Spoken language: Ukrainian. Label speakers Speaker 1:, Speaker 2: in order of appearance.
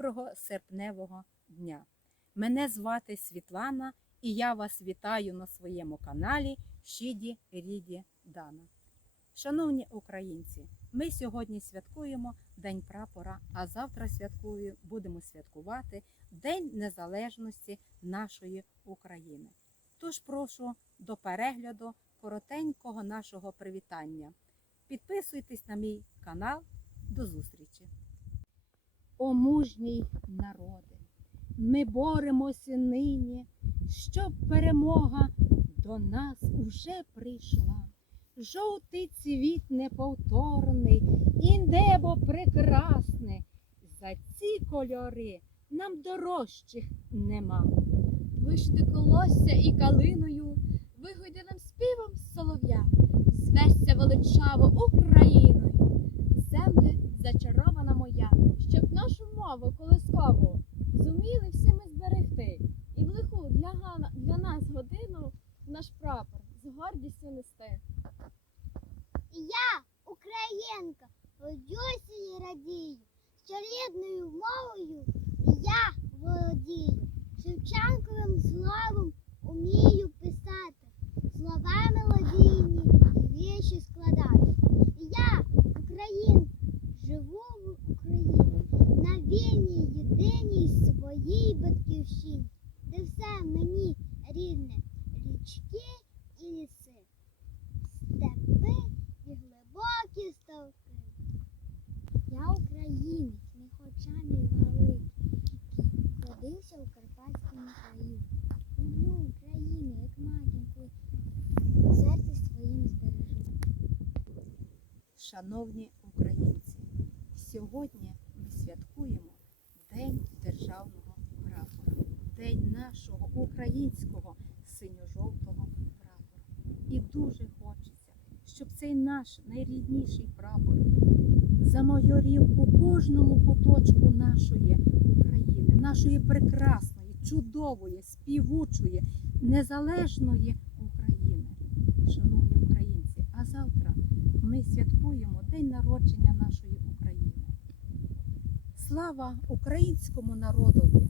Speaker 1: Доброго серпневого дня! Мене звати Світлана і я вас вітаю на своєму каналі Щиді Ріді Дана. Шановні українці, ми сьогодні святкуємо День прапора, а завтра святкую, будемо святкувати День Незалежності нашої України. Тож прошу до перегляду коротенького нашого привітання. Підписуйтесь на мій канал. До зустрічі! О мужній народи! Ми боремося нині, щоб перемога до нас уже прийшла. Жовтий цвіт неповторний і небо прекрасне. За ці кольори нам дорожчих нема.
Speaker 2: Вишити колосся і калиною, вигойди нам співом солов'я, звесься величаво Україною, земле зачарована мову колискову зуміли всі ми зберегти, і в лиху для, для нас годину наш прапор з гордістю нести.
Speaker 3: Я, українка, родюся і радію, що рідною мовою я володію. Шевченковим словом умію писати, слова мелодійні і вірші складати. Я, українка, живу в Україні, на вільній єдиній своїй де все мені рідне, річки і ліси, степи і глибокі ставки. Я українець, не хоча не великий. Родився у Карпатському краї. Люблю Україну, як матінку, в серці своїм збережу.
Speaker 1: Шановні українці, сьогодні ми святкуємо День державного нашого українського синьо-жовтого прапора. І дуже хочеться, щоб цей наш найрідніший прапор замайорів у кожному куточку нашої України, нашої прекрасної, чудової, співучої, незалежної України. Шановні українці, а завтра ми святкуємо День народження нашої України. Слава українському народові!